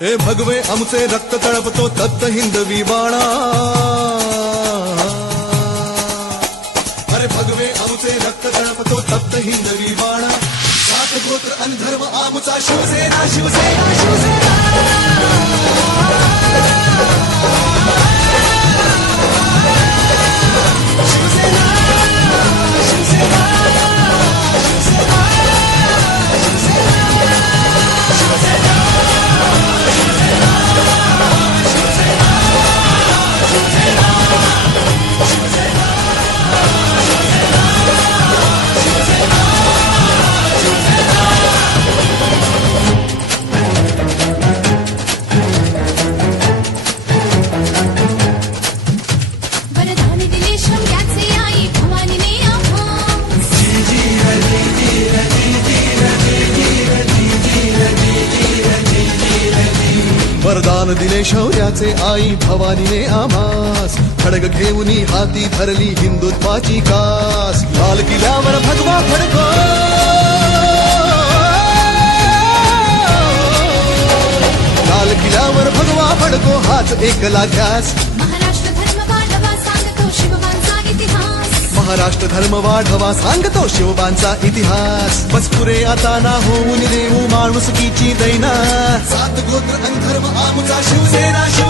हे भगवे आमचे रक्त तळपतो तत्त हिंदवी बाणा अरे भगवे आमचे रक्त तळपतो तत्त हिंदवी बाणा सात गोत्र आणि धर्म आमचा शिवसेना शिवसेना शिवसेना. वरदान दिले शौर्याचे आई भवानीने आम्हास खडग घेऊन हाती धरली हिंदुत्वाची कास. लाल किल्ल्यावर भगवा फडको. लाल किल्ल्यावर भगवा फडको हाच एकला ध्यास. महाराष्ट्र धर्म वाढवा सांगतो शिवबांचा इतिहास. महाराष्ट्र धर्म वाढवा सांगतो शिवबांचा इतिहास. बस पुरे आता ना होऊन देऊ माणुसकीची दैना सात गोत्र आणि धर्म आमचा शिवसेना शिवसेना शिवसेना